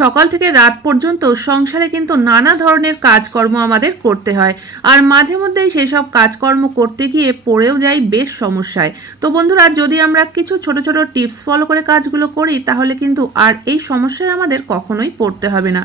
সকাল থেকে রাত পর্যন্ত সংসারে কিন্তু নানা ধরনের কাজকর্ম আমাদের করতে হয়, আর মাঝে মধ্যেই সেই সব কাজকর্ম করতে গিয়ে পড়েও যাই বেশ সমস্যায়। তো বন্ধুরা, যদি আমরা কিছু ছোট ছোট টিপস ফলো করে কাজগুলো করি তাহলে কিন্তু আর এই সমস্যায় আমাদের কখনোই পড়তে হবে না।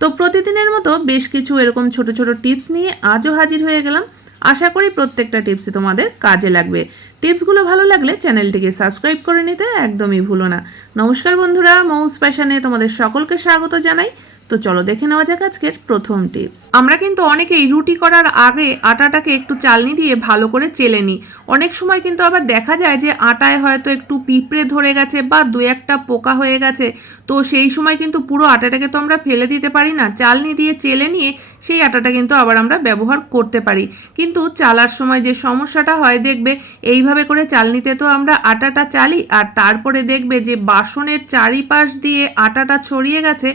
তো প্রতিদিনের মতো বেশ কিছু এরকম ছোট ছোট টিপস নিয়ে আজও হাজির হয়ে গেলাম। আশা করি প্রত্যেকটা টিপসই তোমাদের কাজে লাগবে। টিপসগুলো ভালো লাগলে চ্যানেলটিকে সাবস্ক্রাইব করে নিতে একদমই ভুলো না। নমস্কার বন্ধুরা, মৌস প্যাশনে তোমাদের সকলকে স্বাগত জানাই। তো চলো দেখে নেওয়া যাক আজকের প্রথম টিপস। আমরা কিন্তু অনেকেই রুটি করার আগে আটাটাকে একটু চালনি দিয়ে ভালো করে চেলে নিই। অনেক সময় কিন্তু আবার দেখা যায় যে আটায় হয়তো একটু পিঁপড়ে ধরে গেছে বা দু একটা পোকা হয়ে গেছে। তো সেই সময় কিন্তু পুরো আটাটাকে তো আমরা ফেলে দিতে পারি না, চালনি দিয়ে চেলে নিয়ে সেই আটাটা কিন্তু আবার আমরা ব্যবহার করতে পারি। কিন্তু চালার সময় যে সমস্যাটা হয়, দেখবে এইভাবে করে চালনিতে তো আমরা আটাটা চালি আর তারপরে দেখবে যে বাসনের চারিপাশ দিয়ে আটাটা ছড়িয়ে গেছে,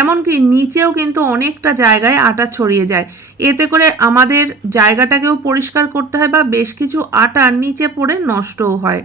এমনকি নিচেও কিন্তু অনেকটা জায়গায় আটা ছড়িয়ে যায়। এতে করে আমাদের জায়গাটাকেও পরিষ্কার করতে হয় বা বেশ কিছু আটা নিচে পড়ে নষ্টও হয়।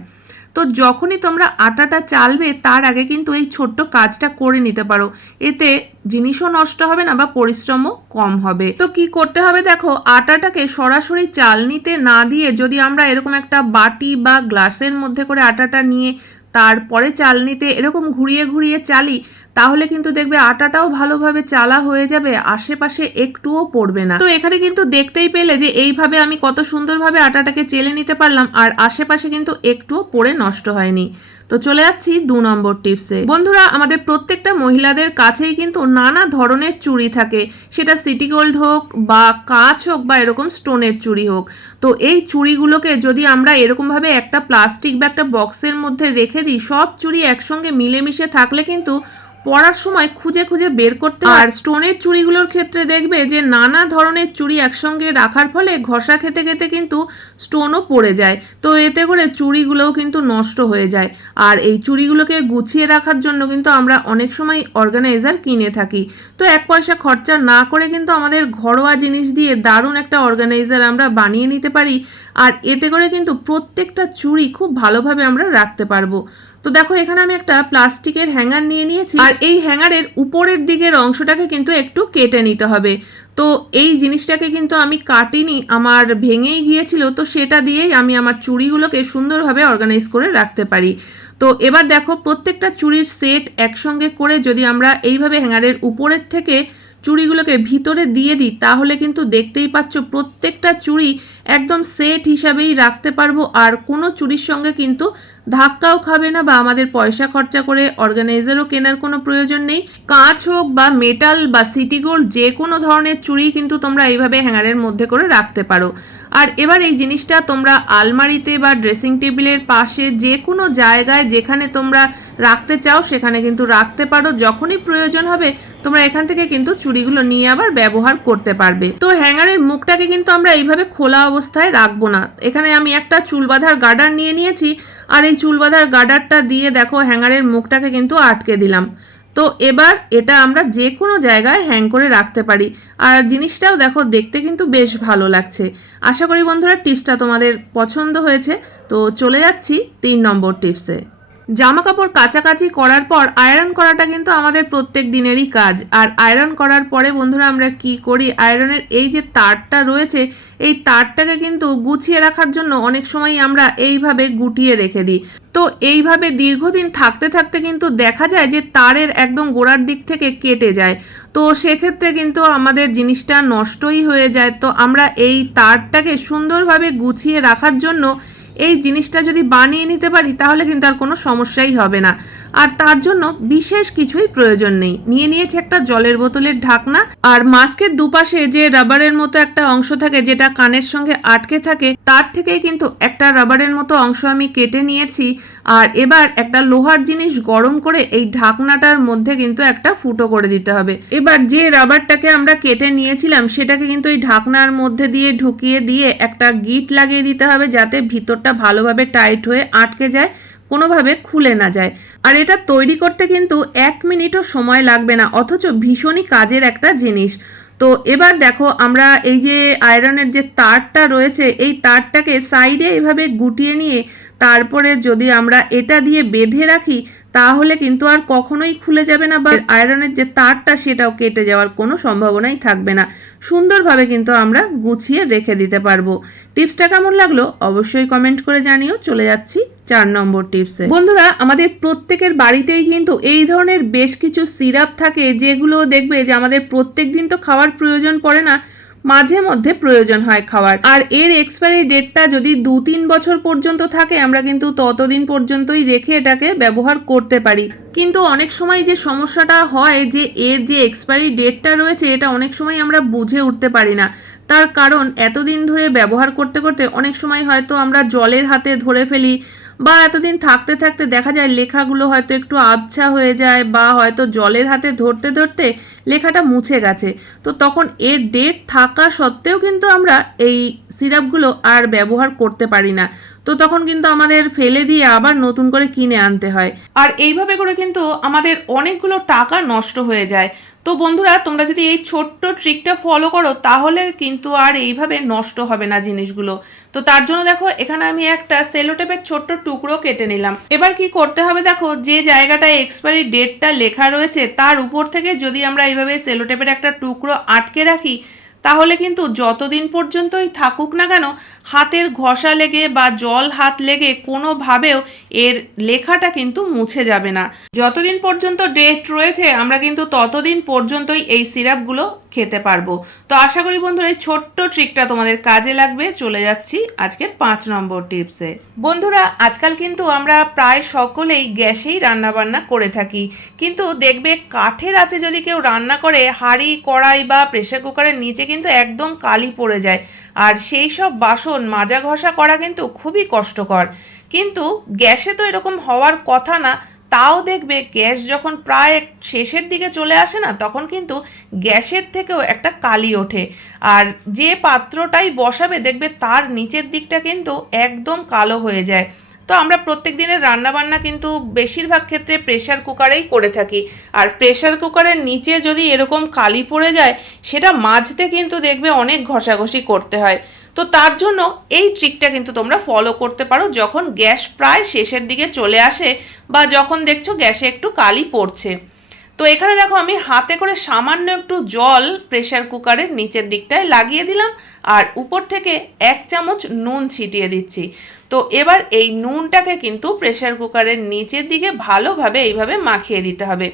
তো যখনই তোমরা আটাটা চালবে তার আগে কিন্তু এই ছোট্ট কাজটা করে নিতে পারো, এতে জিনিসও নষ্ট হবে না বা পরিশ্রমও কম হবে। তো কি করতে হবে দেখো, আটাটাকে সরাসরি চালনিতে না দিয়ে যদি আমরা এরকম একটা বাটি বা গ্লাসের মধ্যে করে আটাটা নিয়ে তারপরে চালনিতে এরকম ঘুরিয়ে ঘুরিয়ে চালি, তাহলে কিন্তু দেখবে আটাটাও ভালোভাবে চালা হয়ে যাবে, আশেপাশে একটুও পড়বে না। তো এখানে কিন্তু দেখতেই পেলে যে এইভাবে আমি কত সুন্দরভাবে আটাটাকে চেলে নিতে পারলাম আর আশেপাশে কিন্তু একটুও পড়ে নষ্ট হয়নি। তো চলে যাচ্ছি 2 নম্বর টিপসে। বন্ধুরা, আমাদের প্রত্যেকটা মহিলাদের কাছেই কিন্তু নানা ধরনের চুড়ি থাকে, সেটা সিটি গোল্ড হোক বা কাঁচ হোক বা এরকম স্টোনের চুড়ি হোক। তো এই চুড়িগুলোকে যদি আমরা এরকমভাবে একটা প্লাস্টিক বা একটা বক্সের মধ্যে রেখে দিই, সব চুড়ি একসঙ্গে মিলেমিশে থাকলে কিন্তু পরার সময় খুঁজে খুঁজে বের করতে হয়। আর স্টোনের চুড়িগুলোর ক্ষেত্রে দেখবে যে নানা ধরনের চুড়ি একসঙ্গে রাখার ফলে ঘষা খেতে খেতে কিন্তু স্টোনও পড়ে যায়। তো এতে করে চুড়িগুলোও কিন্তু নষ্ট হয়ে যায়। আর এই চুড়িগুলোকে গুছিয়ে রাখার জন্য কিন্তু আমরা অনেক সময় অর্গানাইজার কিনে থাকি। তো 1 পয়সা খরচা না করে কিন্তু আমাদের ঘরোয়া জিনিস দিয়ে দারুণ একটা অর্গানাইজার আমরা বানিয়ে নিতে পারি। আর এতে করে কিন্তু প্রত্যেকটা চুড়ি খুব ভালোভাবে আমরা রাখতে পারবো। তো দেখো, এখানে আমি একটা প্লাস্টিকের হ্যাঙ্গার নিয়ে নিয়েছি আর এই হ্যাঙ্গারের উপরের দিকের অংশটাকে কিন্তু একটু কেটে নিতে হবে। তো এই জিনিসটাকে কিন্তু আমি কাটিনি, আমার ভেঙেই গিয়েছিল, তো সেটা দিয়েই আমি আমার চুড়িগুলোকে সুন্দরভাবে অর্গানাইজ করে রাখতে পারি। তো এবার দেখো, প্রত্যেকটা চুড়ির সেট একসঙ্গে করে যদি আমরা এইভাবে হ্যাঙ্গারের উপরের থেকে চুড়িগুলোকে ভিতরে দিয়ে দিই, তাহলে কিন্তু দেখতেই পাচ্ছ প্রত্যেকটা চুড়ি একদম সেট হিসাবেই রাখতে পারবো আর কোনো চুড়ির সঙ্গে কিন্তু ধাক্কাও খাবে না বা আমাদের পয়সা খরচা করে অর্গানাইজারও কেনার কোনো প্রয়োজন নেই। কাঁচ হোক বা মেটাল বা সিটি গোল্ড, যে কোনো ধরনের চুড়ি কিন্তু তোমরা এইভাবে হ্যাঙ্গারের মধ্যে করে রাখতে পারো। আর এবার এই জিনিসটা তোমরা আলমারিতে বা ড্রেসিং টেবিলের পাশে যে কোনো জায়গায় যেখানে তোমরা রাখতে চাও সেখানে কিন্তু রাখতে পারো। যখনই প্রয়োজন হবে তোমরা এখান থেকে কিন্তু চুড়িগুলো নিয়ে আবার ব্যবহার করতে পারবে। তো হ্যাঙ্গারের মুখটাকে কিন্তু আমরা এইভাবে খোলা অবস্থায় রাখবো না। এখানে আমি একটা চুল বাঁধার গার্ডার নিয়ে নিয়েছি আর এই চুল বাঁধার গার্ডারটা দিয়ে দেখো হ্যাঙ্গারের মুখটাকে কিন্তু আটকে দিলাম। তো এবার এটা আমরা যে কোনো জায়গায় হ্যাং করে রাখতে পারি আর জিনিসটাও দেখো দেখতে কিন্তু বেশ ভালো লাগছে। আশা করি বন্ধুরা টিপসটা তোমাদের পছন্দ হয়েছে। তো চলে যাচ্ছি 3 নম্বর টিপসে। জামা কাপড় কাচাকাচি করার পর আয়রন করাটা কিন্তু আমাদের প্রত্যেক দিনেরই কাজ। আর আয়রন করার পরে বন্ধুরা আমরা কি করি, আয়রনের এই যে তারটা রয়েছে এই তারটাকে কিন্তু গুছিয়ে রাখার জন্য অনেক সময় আমরা এইভাবে গুটিয়ে রেখে দিই। তো এইভাবে দীর্ঘদিন থাকতে থাকতে কিন্তু দেখা যায় যে তারের একদম গোড়ার দিক থেকে কেটে যায়। তো সেক্ষেত্রে কিন্তু আমাদের জিনিসটা নষ্টই হয়ে যায়। তো আমরা এই তারটাকে সুন্দরভাবে গুছিয়ে রাখার জন্য এই জিনিসটা যদি বানিয়ে নিতে পারি তাহলে কিন্তু আর কোনো সমস্যাই হবে না। আর তার জন্য বিশেষ কিছুই প্রয়োজন নেই। নিয়ে নিয়েছি একটা জলের বোতলের ঢাকনা আর মাস্কের দুপাশে যে রাবারের মতো একটা অংশ থাকে যেটা কানের সঙ্গে আটকে থাকে, তার থেকেই কিন্তু একটা রাবারের মতো অংশ আমি কেটে নিয়েছি। আর এবার একটা লোহার জিনিস গরম করে এই ঢাকনাটার মধ্যে কিন্তু একটা ফুটো করে দিতে হবে। এবার যে রাবারটাকে আমরা কেটে নিয়েছিলাম সেটাকে কিন্তু এই ঢাকনার মধ্যে দিয়ে ঢুকিয়ে দিয়ে একটা গিট লাগিয়ে দিতে হবে, যাতে ভিতরটা ভালোভাবে টাইট হয়ে আটকে যায়, কোনোভাবে খুলে না যায়। আর এটা তৈরি করতে কিন্তু 1 মিনিটও সময় লাগবে না, অথচ ভীষণই কাজের একটা জিনিস। তো এবার দেখো, আমরা এই যে আয়রনের যে তারটা রয়েছে এই তারটাকে সাইডে এইভাবে গুটিয়ে নিয়ে তারপরে যদি আমরা এটা দিয়ে বেঁধে রাখি তাহলে কিন্তু আর কখনোই খুলে যাবে না, বা আয়রনের যে তারটা সেটাও কেটে যাওয়ার কোনো সম্ভাবনাই থাকবে না। সুন্দরভাবে কিন্তু আমরা গুছিয়ে রেখে দিতে পারবো। টিপসটা কেমন লাগলো অবশ্যই কমেন্ট করে জানিও। চলে যাচ্ছি 4 নম্বর টিপসে। বন্ধুরা, আমাদের প্রত্যেকের বাড়িতেই কিন্তু এই ধরনের বেশ কিছু সিরাপ থাকে, যেগুলো দেখবে যে আমাদের প্রত্যেক দিন তো খাওয়ার প্রয়োজন পড়ে না, মাঝে মধ্যে প্রয়োজন হয় খাওয়ার। আর এর এক্সপায়ারি ডেটটা যদি 2-3 বছর পর্যন্ত থাকে, আমরা কিন্তু ততদিন পর্যন্তই রেখে এটাকে ব্যবহার করতে পারি। কিন্তু অনেক সময় যে সমস্যাটা হয় যে এর যে এক্সপায়ারি ডেটটা রয়েছে, এটা অনেক সময় আমরা বুঝে উঠতে পারি না। তার কারণ এতদিন ধরে ব্যবহার করতে করতে অনেক সময় হয়তো আমরা জলের হাতে ধরে ফেলি, বা এতদিন থাকতে থাকতে দেখা যায় লেখাগুলো হয়তো একটু আবছা হয়ে যায়, বা হয়তো জলের হাতে ধরতে ধরতে লেখাটা মুছে গেছে। তো তখন এর ডেট থাকা সত্ত্বেও কিন্তু আমরা এই সিরাপগুলো আর ব্যবহার করতে পারি না। তো তখন কিন্তু আমাদের ফেলে দিয়ে আবার নতুন করে কিনে আনতে হয়, আর এইভাবে করে কিন্তু আমাদের অনেকগুলো টাকা নষ্ট হয়ে যায়। তো বন্ধুরা, তোমরা যদি এই ছোট্ট ট্রিকটা ফলো করো তাহলে কিন্তু আর এইভাবে নষ্ট হবে না জিনিসগুলো। তো তার জন্য দেখো, এখানে আমি একটা সেলোটেপের ছোট্ট টুকরো কেটে নিলাম। এবার কি করতে হবে দেখো, যে জায়গাটায় এক্সপায়ারি ডেটটা লেখা রয়েছে তার উপর থেকে যদি আমরা এইভাবে সেলোটেপের একটা টুকরো আটকে রাখি, তাহলে কিন্তু যতদিন পর্যন্তই থাকুক না কেন, হাতের ঘষা লেগে বা জল হাত লেগে কোনোভাবেও এর লেখাটা কিন্তু মুছে যাবে না। যতদিন পর্যন্ত ডেট রয়েছে আমরা কিন্তু ততদিন পর্যন্তই এই সিরাপগুলো খেতে পারবো। তো আশা করি বন্ধুরা এই ছোট্ট ট্রিকটা তোমাদের কাজে লাগবে। চলে যাচ্ছি আজকের 5 নম্বর টিপসে। বন্ধুরা, আজকাল কিন্তু আমরা প্রায় সকলেই গ্যাসেই রান্নাবান্না করে থাকি, কিন্তু দেখবে কাঠের আঁচে যদি কেউ রান্না করে, হাঁড়ি কড়াই বা প্রেসার কুকারের নিচে কিন্তু একদম কালি পড়ে যায়। আর সেই সব বাসন মাজা ঘষা করা কিন্তু খুবই কষ্টকর। কিন্তু গ্যাসে তো এরকম হওয়ার কথা না, তাও দেখবে গ্যাস যখন প্রায় শেষের দিকে চলে আসে না, তখন কিন্তু গ্যাসের থেকেও একটা কালি ওঠে। আর যে পাত্রটাই বসাবে দেখবে তার নিচের দিকটা কিন্তু একদম কালো হয়ে যায়। তো আমরা প্রত্যেক দিনের রান্নাবান্না কিন্তু বেশিরভাগ ক্ষেত্রে প্রেসার কুকারেই করে থাকি, আর প্রেসার কুকারের নিচে যদি এরকম কালি পড়ে যায়, সেটা মাজতে কিন্তু দেখবে অনেক ঘষাঘষি করতে হয়। তো তার জন্য এই ট্রিকটা কিন্তু তোমরা ফলো করতে পারো যখন গ্যাস প্রায় শেষের দিকে চলে আসে, বা যখন দেখছো গ্যাসে একটু কালি পড়ছে। তো এখানে দেখো, আমি হাতে করে সামান্য একটু জল প্রেসার কুকারের নিচের দিকটায় লাগিয়ে দিলাম, আর উপর থেকে 1 চামচ নুন ছিটিয়ে দিচ্ছি। তো এবার এই নুনটাকে কিন্তু প্রেসার কুকারের নিচের দিকে ভালোভাবে এইভাবে মাখিয়ে দিতে হবে।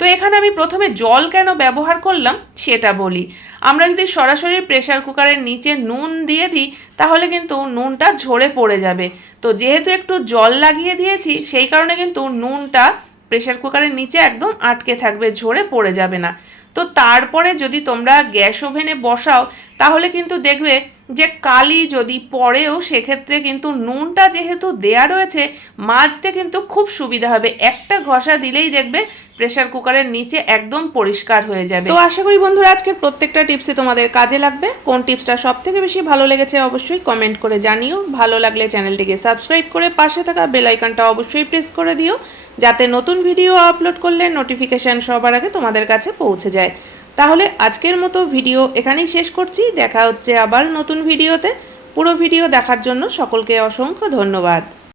তো এখানে আমি প্রথমে জল কেন ব্যবহার করলাম সেটা বলি। আমরা যদি সরাসরি প্রেসার কুকারের নিচে নুন দিয়ে দিই, তাহলে কিন্তু নুনটা ঝরে পড়ে যাবে। তো যেহেতু একটু জল লাগিয়ে দিয়েছি, সেই কারণে কিন্তু নুনটা প্রেসার কুকারের নিচে একদম আটকে থাকবে, ঝরে পড়ে যাবে না। তো তারপরে যদি তোমরা গ্যাস ওভেনে বসাও, তাহলে কিন্তু দেখবে যে কালি যদি পড়েও, সেক্ষেত্রে কিন্তু নুনটা যেহেতু দেয়া রয়েছে, মাজতে কিন্তু খুব সুবিধা হবে। একটা ঘষা দিলেই দেখবে প্রেসার কুকারের নিচে একদম পরিষ্কার হয়ে যাবে। তো আশা করি বন্ধুরা আজকের প্রত্যেকটা টিপসই তোমাদের কাজে লাগবে। কোন টিপসটা সব থেকে বেশি ভালো লেগেছে অবশ্যই কমেন্ট করে জানিও। ভালো লাগলে চ্যানেলটিকে সাবস্ক্রাইব করে পাশে থাকা বেল আইকনটা অবশ্যই প্রেস করে দিও, যাতে নতুন ভিডিও আপলোড করলে নোটিফিকেশান সবার আগে তোমাদের কাছে পৌঁছে যায়। তাহলে আজকের মতো ভিডিও এখানেই শেষ করছি। দেখা হচ্ছে আবার নতুন ভিডিওতে। পুরো ভিডিও দেখার জন্য সকলকে অসংখ্য ধন্যবাদ।